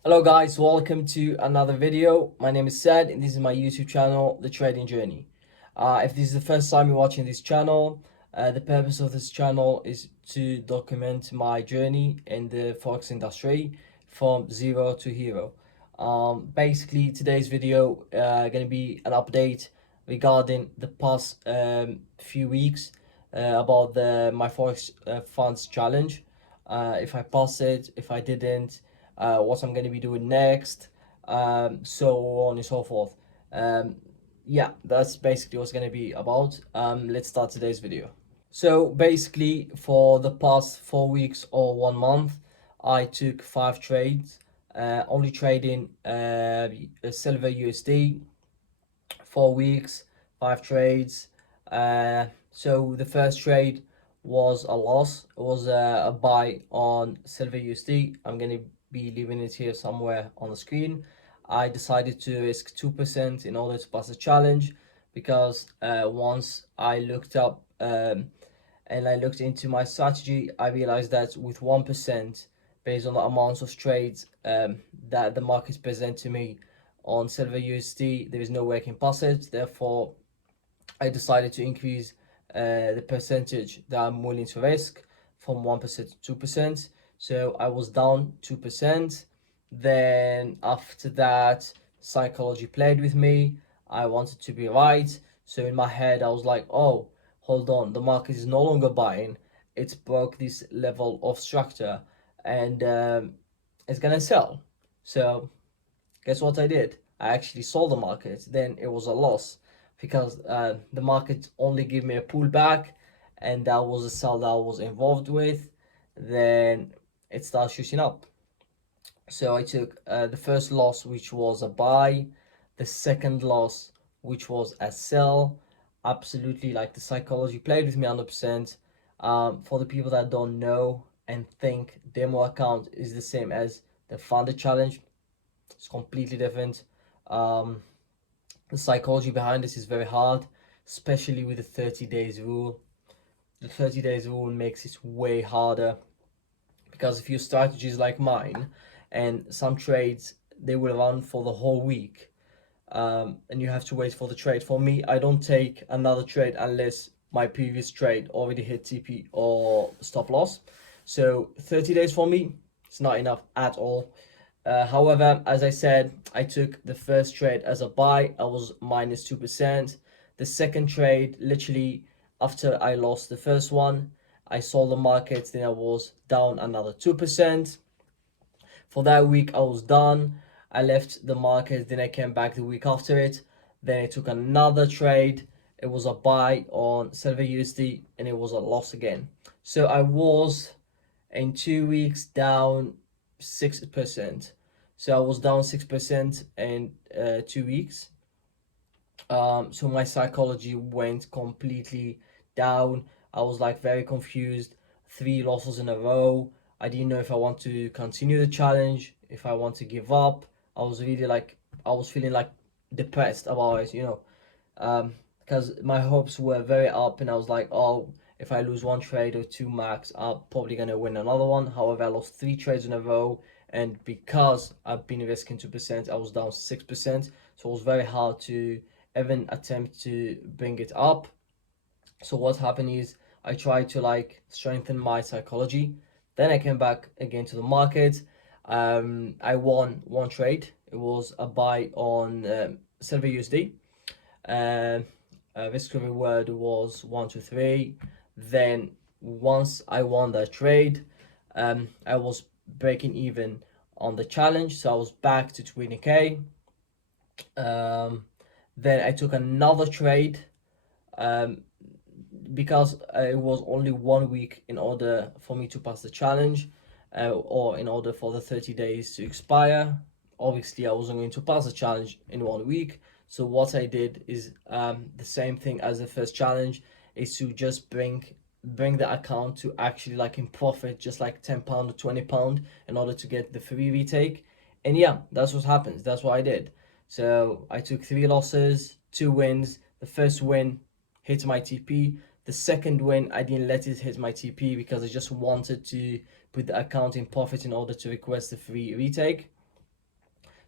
Hello guys, welcome to another video. My name is Sad and this is my YouTube channel, The Trading Journey. If this is the first time you're watching this channel, the purpose of this channel is to document my journey in the Forex industry from zero to hero. Basically today's video going to be an update regarding the past few weeks about my Forex funds challenge. If I pass it, if I didn't, what I'm going to be doing next, so on and so forth. Um, yeah, that's basically what's going to be about. Let's start today's video. So basically, for the past 4 weeks or 1 month, I took 5 trades, only trading silver USD. 4 weeks, 5 trades. So the first trade was a loss. It was a buy on silver USD. I'm gonna be leaving it here somewhere on the screen. I decided to risk 2% in order to pass the challenge because once I looked up and I looked into my strategy, I realized that with 1%, based on the amounts of trades that the markets present to me on silver USD, there is no way I can pass it. Therefore, I decided to increase the percentage that I'm willing to risk from 1% to 2%. So I was down 2%. Then after that, psychology played with me. I wanted to be right. So in my head, I was like, oh, hold on, the market is no longer buying. It's broke this level of structure and it's gonna sell. So guess what I did? I actually sold the market. Then it was a loss because the market only gave me a pullback, and that was a sell that I was involved with. Then it started shooting up. So I took the first loss, which was a buy, the second loss, which was a sell. Absolutely, like the psychology played with me 100%. For the people that don't know and think demo account is the same as the founder challenge, it's completely different. Um, the psychology behind this is very hard, especially with the 30 days rule. The 30 days rule makes it way harder because if your strategy is like mine and some trades they will run for the whole week, and you have to wait for the trade. For me, I don't take another trade unless my previous trade already hit TP or stop loss. So 30 days for me, it's not enough at all. However, as I said, I took the first trade as a buy. I was minus 2%. The second trade, literally after I lost the first one, I sold the market. Then I was down another 2%. For that week, I was done. I left the market. Then I came back the week after it. Then I took another trade. It was a buy on silver USD, and it was a loss again. So I was in 2 weeks down 6%. So I was down 6% in 2 weeks. So my psychology went completely down. I was like very confused. 3 losses in a row. I didn't know if I want to continue the challenge, if I want to give up. I was really like, I was feeling like depressed about it, because my hopes were very up, and I was like, oh, if I lose one trade or two max, I'm probably gonna win another one. However, I lost 3 trades in a row, and because I've been risking 2%, I was down 6%. So it was very hard to even attempt to bring it up. So what happened is I tried to like strengthen my psychology. Then I came back again to the market. I won one trade. It was a buy on silver USD. Uh, risk reward was 1 to 3. Then once I won that trade, I was breaking even on the challenge, so I was back to 20k. Um, then I took another trade um, because it was only 1 week in order for me to pass the challenge, or in order for the 30 days to expire. Obviously, I wasn't going to pass the challenge in 1 week. So what I did is the same thing as the first challenge, is to just bring the account to actually like in profit, just like £10 or £20 in order to get the free retake. And yeah, that's what happens. That's what I did. So I took 3 losses, 2 wins. The first win hit my TP. The second win, I didn't let it hit my TP because I just wanted to put the account in profit in order to request the free retake.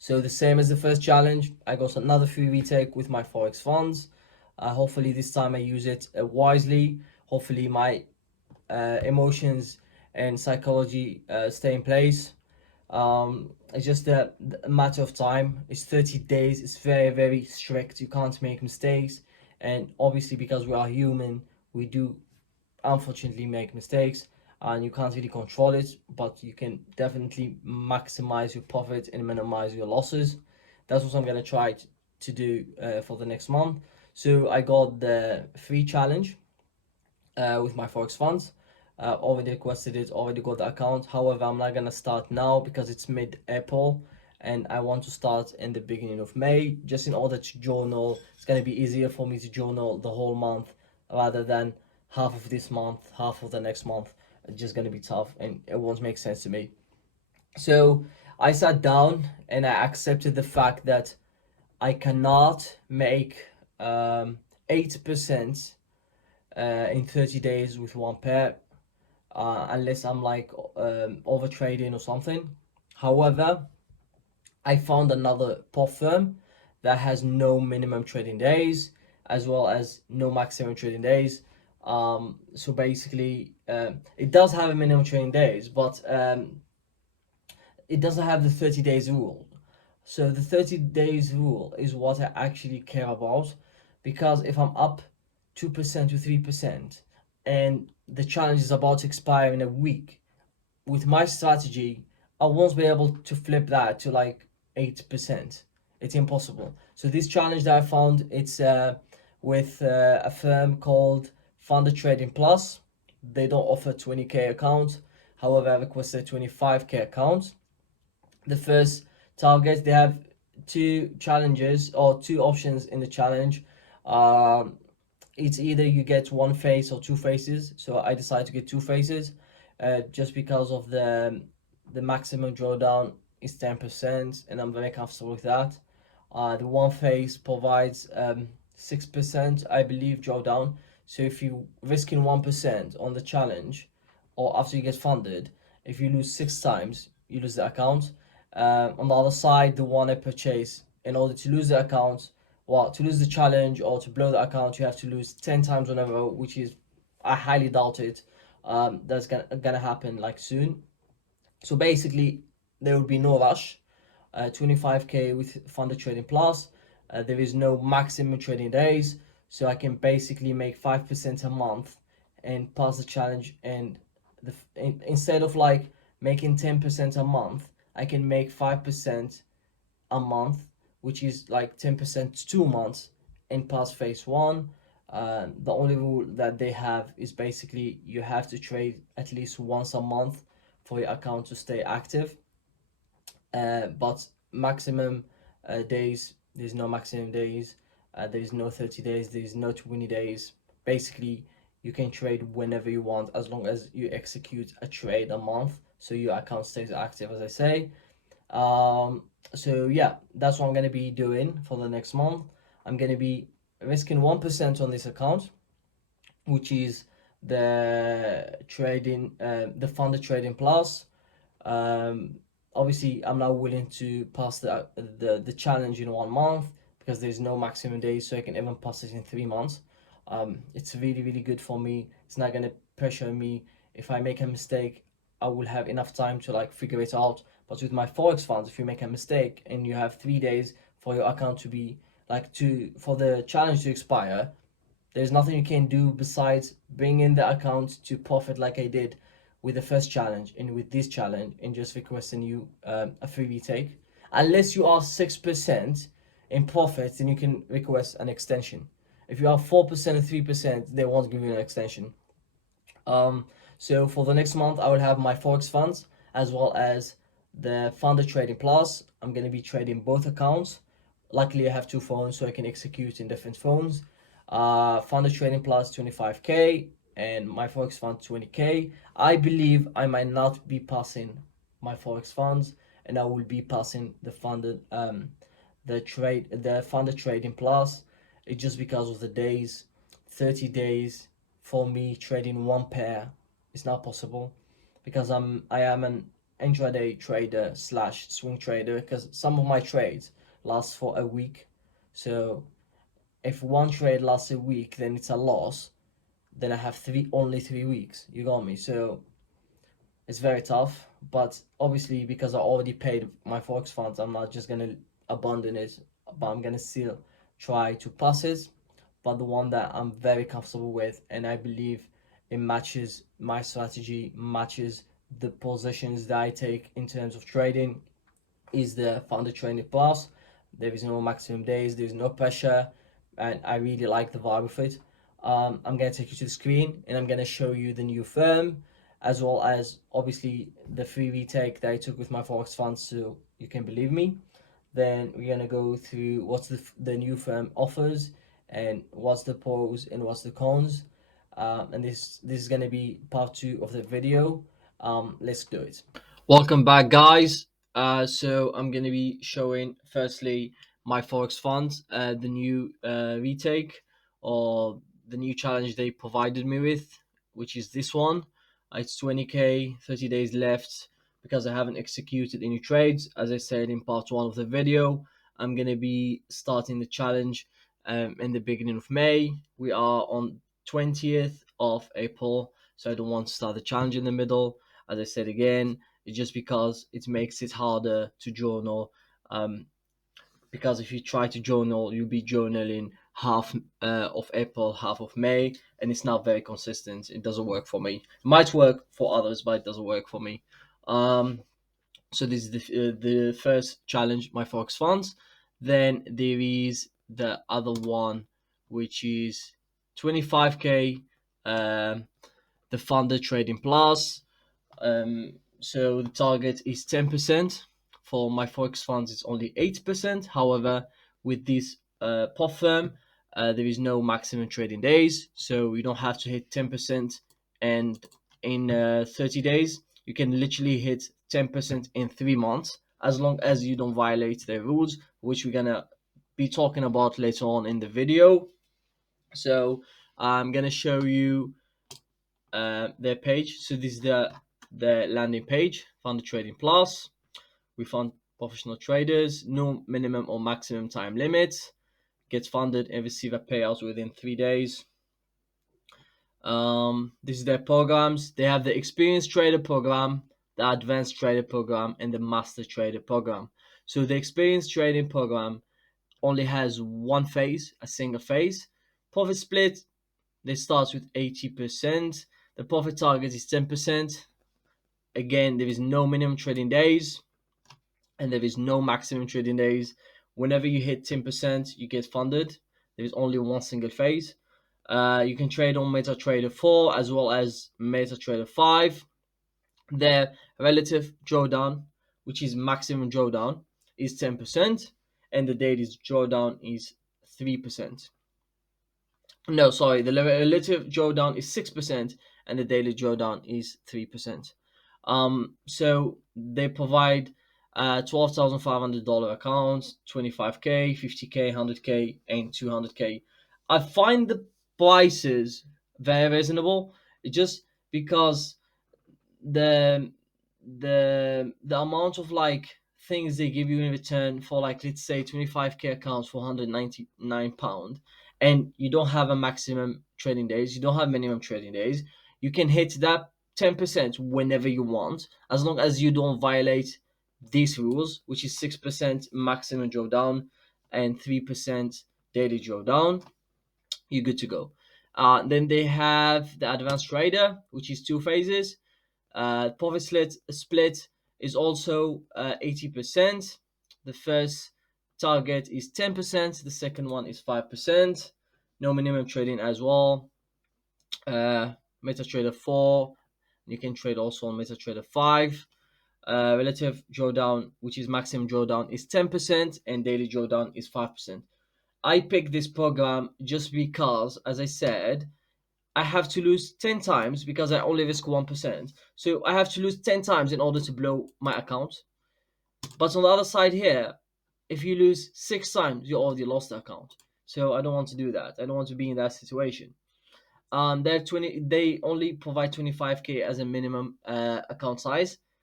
So the same as the first challenge, I got another free retake with my Forex funds. Hopefully this time I use it wisely. Hopefully my emotions and psychology stay in place. It's just a matter of time. It's 30 days. It's very, very strict. You can't make mistakes. And obviously, because we are human, we do unfortunately make mistakes and you can't really control it, but you can definitely maximize your profit and minimize your losses. That's what I'm going to try to do for the next month. So I got the free challenge with my Forex funds. Already requested it, already got the account. However, I'm not gonna start now because it's mid-April and I want to start in the beginning of May just in order to journal. It's gonna be easier for me to journal the whole month rather than half of this month, half of the next month. It's just gonna be tough and it won't make sense to me. So I sat down and I accepted the fact that I cannot make 8% in 30 days with one pair unless I'm like over trading or something. However, I found another prop firm that has no minimum trading days as well as no maximum trading days. So basically, it does have a minimum trading days, but it doesn't have the 30 days rule. So the 30 days rule is what I actually care about because if I'm up 2% to 3% and the challenge is about to expire in a week, with my strategy, I won't be able to flip that to like 8%. It's impossible. So this challenge that I found, it's with a firm called Founder Trading Plus. They don't offer 20k account. However, I requested 25k account. The first target, they have two challenges or two options in the challenge. Um, it's either you get one face or two faces. So I decided to get two faces, just because of the maximum drawdown is 10%, and I'm very comfortable with that. The one face provides 6%, I believe, drawdown. So if you risk in 1% on the challenge, or after you get funded, if you lose 6 times, you lose the account. On the other side, the one I purchase, in order to lose the account, well, to lose the challenge or to blow the account, you have to lose 10 times whenever, which is, I highly doubt it. That's gonna happen like soon. So basically, there will be no rush. 25k with Thunder Trading Plus. There is no maximum trading days, so I can basically make 5% a month and pass the challenge. And instead of like making 10% a month, I can make 5% a month, which is like 10% 2 months, and pass phase one. The only rule that they have is basically you have to trade at least once a month for your account to stay active. But maximum days, there's no maximum days. There's no 30 days. There's no 20 days. Basically, you can trade whenever you want as long as you execute a trade a month, so your account stays active, as I say. Um, so yeah, that's what I'm gonna be doing for the next month. I'm gonna be risking 1% on this account, which is the Funded Trading Plus. Um, Obviously, I'm not willing to pass the challenge in 1 month because there's no maximum days, so I can even pass it in 3 months. It's really, really good for me. It's not gonna pressure me. If I make a mistake, I will have enough time to like figure it out. But with my Forex funds, if you make a mistake and you have 3 days for your account to be like to for the challenge to expire, there's nothing you can do besides bring in the account to profit like I did with the first challenge and with this challenge, and just requesting you a free retake. Unless you are 6% in profit, then you can request an extension. If you are 4% and 3%, they won't give you an extension. Um, so for the next month, I will have my Forex funds as well as the Founder Trading Plus. I'm going to be trading both accounts. Luckily, I have two phones, so I can execute in different phones. Founder Trading Plus 25k and my Forex fund 20k. I believe I might not be passing my Forex funds, and I will be passing the Founder Trading Plus. It's just because of the days, 30 days for me trading one pair is not possible because I am an intraday trader slash swing trader, because some of my trades last for a week. So if one trade lasts a week, then it's a loss. Then I have only 3 weeks. You got me. So it's very tough. But obviously, because I already paid my forex funds, I'm not just gonna abandon it. But I'm gonna still try to pass it. But the one that I'm very comfortable with, and I believe it matches my strategy, matches the positions that I take in terms of trading, is the Founder Training Plus. There is no maximum days, there is no pressure, and I really like the vibe of it. I'm gonna take you to the screen and I'm gonna show you the new firm, as well as obviously the free retake that I took with my forex funds, so you can believe me. Then we're gonna go through what's the new firm offers, and what's the pros and what's the cons. And this is gonna be part two of the video. Let's do it. Welcome back, guys. So I'm gonna be showing firstly my forex funds, the new retake, or the new challenge they provided me with, which is this one. It's 20k, 30 days left, because I haven't executed any trades. As I said in part one of the video, I'm gonna be starting the challenge in the beginning of May. We are on 20th of April, so I don't want to start the challenge in the middle. As I said again, it's just because it makes it harder to journal. Because if you try to journal, you'll be journaling half of April, half of May, and it's not very consistent. It doesn't work for me. It might work for others, but it doesn't work for me. So this is the first challenge, my forex funds. Then there is the other one, which is 25k, the Founder Trading Plus. So the target is 10%. For my forex funds, it's only 8%. However, with this POF firm, there is no maximum trading days, so you don't have to hit 10% and in 30 days. You can literally hit 10% in 3 months, as long as you don't violate the rules, which we're gonna be talking about later on in the video. So I'm gonna show you their page. So this is the landing page. Founder Trading Plus. We found professional traders, no minimum or maximum time limit. Get funded and receive a payout within 3 days. This is their programs. They have the experienced trader program, the advanced trader program, and the master trader program. So the experienced trading program only has one phase, a single phase. Profit split, they start with 80%. The profit target is 10%. Again, there is no minimum trading days and there is no maximum trading days. Whenever you hit 10%, you get funded. There is only one single phase. You can trade on MetaTrader 4 as well as MetaTrader 5. Their relative drawdown, which is maximum drawdown, is 10%, and the daily drawdown is 3%. No, sorry, the relative drawdown is 6%, and the daily drawdown is 3%. So they provide $12,500 accounts, 25k, 50k, 100k, and 200k. I find the prices very reasonable, just because the the amount of like things they give you in return for, like, let's say 25k accounts for £199, and you don't have a maximum trading days, you don't have minimum trading days, you can hit that 10% whenever you want, as long as you don't violate these rules, which is 6% maximum drawdown and 3% daily drawdown. You're good to go. Then they have the advanced trader, which is two phases. Profit split is also 80%. The first target is 10%. The second one is 5%. No minimum trading as well. MetaTrader 4. You can trade also on MetaTrader 5. Relative drawdown, which is maximum drawdown, is 10%, and daily drawdown is 5%. I picked this program just because, as I said, I have to lose 10 times because I only risk 1%. So I have to lose 10 times in order to blow my account. But on the other side here, if you lose 6 times, you already lost the account. So I don't want to do that. I don't want to be in that situation. They only provide 25k as a minimum account size.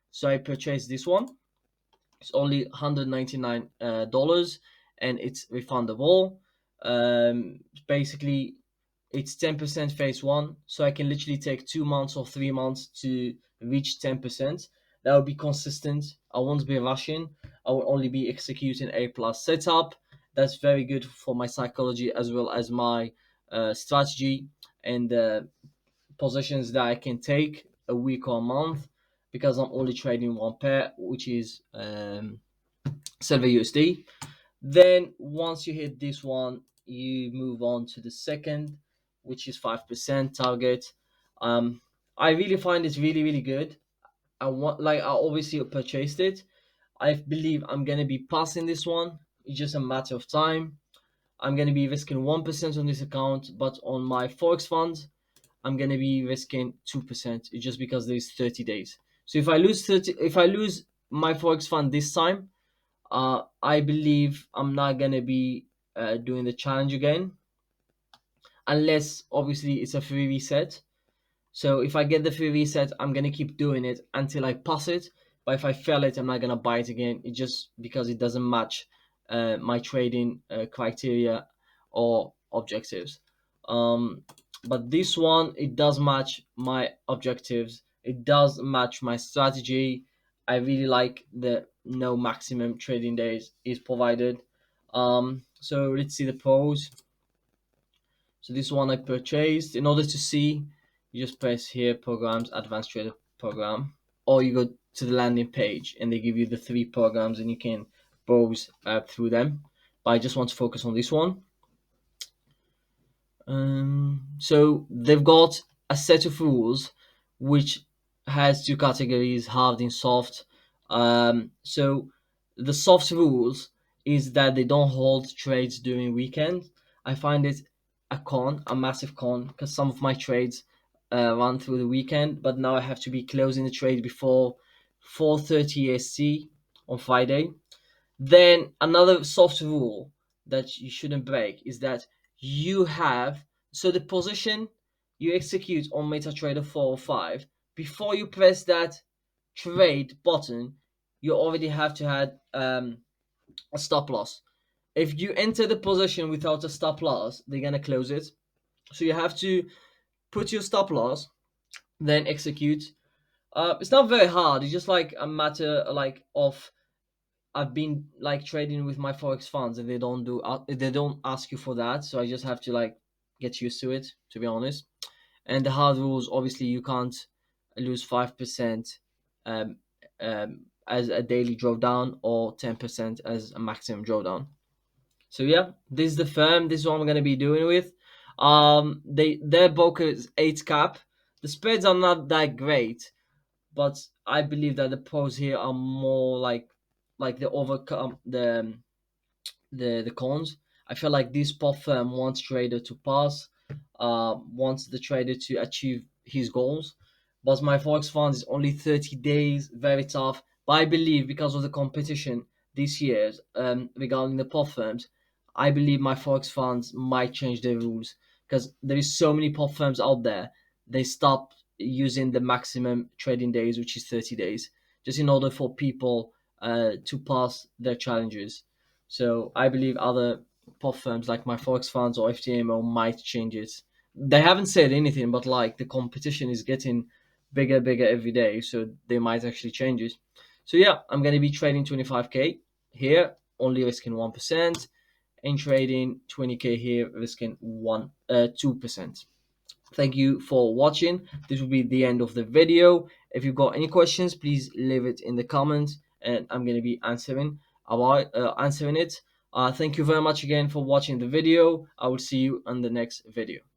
So I purchased this one. It's only $199, and it's refundable. Basically, it's 10% phase one, so I can literally take 2 months or 3 months to reach 10%. That would be consistent. I won't be rushing. I will only be executing a plus setup. That's very good for my psychology as well as my strategy and positions that I can take a week or a month, because I'm only trading one pair, which is Silver USD. Then once you hit this one, you move on to the second, which is 5% target. Um, I really find it's really good. I obviously purchased it. I believe I'm gonna be passing this one. It's just a matter of time. I'm gonna be risking 1% on this account, but on my Forex fund, I'm gonna be risking 2%. It's just because there's 30 days. So if I lose my Forex fund this time, I believe I'm not gonna be doing the challenge again, unless obviously it's a free reset. So if I get the free reset, I'm gonna keep doing it until I pass it. But if I fail it, I'm not gonna buy it again. It just because it doesn't match my trading criteria or objectives. Um, but this one, it does match my objectives. It does match my strategy. I really like the no maximum trading days is provided. So let's see the pros. So this one I purchased. In order to see, you just press here, programs, advanced trader program, or you go to the landing page and they give you the three programs and you can browse through them. But I just want to focus on this one. So they've got a set of rules which has two categories: hard and soft. So the soft rules is that they don't hold trades during weekend. I find it a massive con, because some of my trades run through the weekend, but now I have to be closing the trade before 4:30 EST on Friday. Then another soft rule that you shouldn't break is that you have so the position you execute on MetaTrader 4 or 5, before you press that trade button, you already have to have a stop loss. If you enter the position without a stop loss, they're gonna close it. So you have to put your stop loss, then execute. It's not very hard. It's just like a matter like of I've been like trading with my forex funds, and they don't ask you for that, so I just have to like get used to it, to be honest. And the hard rules, obviously, you can't lose 5% um, as a daily drawdown, or 10% as a maximum drawdown. So yeah, this is the firm. This is what I'm gonna be doing with. Their broker is 8 cap. The spreads are not that great, but I believe that the pros here are more like the overcome the cons. I feel like this pot firm wants trader to pass, wants the trader to achieve his goals. But my forex fund is only 30 days, very tough. But I believe because of the competition this year regarding the pot firms, I believe my forex funds might change their rules, because there is so many pot firms out there. They stop using the maximum trading days, which is 30 days, just in order for people to pass their challenges. So I believe other pot firms like my Forex funds or FTMO might change it. They haven't said anything, but like the competition is getting bigger every day, so they might actually change it. So yeah, I'm gonna be trading 25k here, only risking 1%, and trading 20k here, risking 2%. Thank you for watching. This will be the end of the video. If you've got any questions, please leave it in the comments, and I'm going to be answering it. Thank you very much again for watching the video. I will see you on the next video.